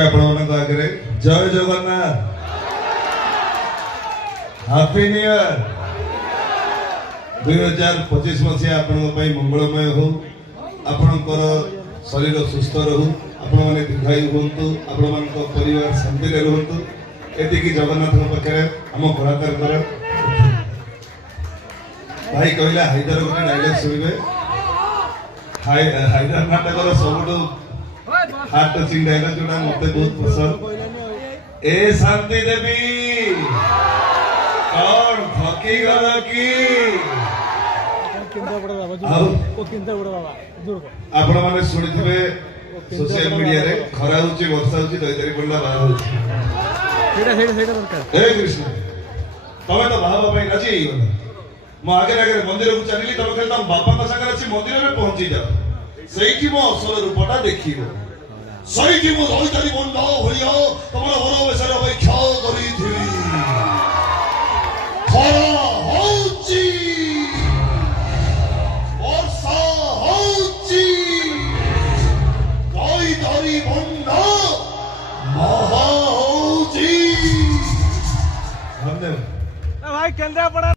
आगे जय Jagannath happy new year 2025 मसीहा आपण मंगलमय हो आपणकर शरीर सुस्थ रहू आपण मैंने दीर्घायु हूँ आपण मान परिवार शांति रुहतु एति जगन्नाथ पाखे आम कलाकार भाई कहला हाइदर गोटे डायलॉग शुणवे हाइदर नाटक सब हार्ट टचिंग डायलॉग जोड़ा मत बहुत पसंद ए शांति देवी कौन थकी गल की आपण माने सुनिथिबे सोशल मीडिया रे खरा होची वर्षा होची दैतारी पडला बाहा होची सेटा दरकार हे कृष्ण तमे तो बाहा पई राजी गला मो आगे आगे मंदिर को चलिली तमे खाली तम बापा का संग अछि मंदिर में पहुंची जाओ सही मो असल रूपटा देखिबो सही मो दैतारी बंदा होलिया तमरा बरो बेसर अपेक्षा करिथिबी खरा होची वर्षा होची दैतारी बंदा महा होची धन्यवाद भाई केंद्रापड़ा।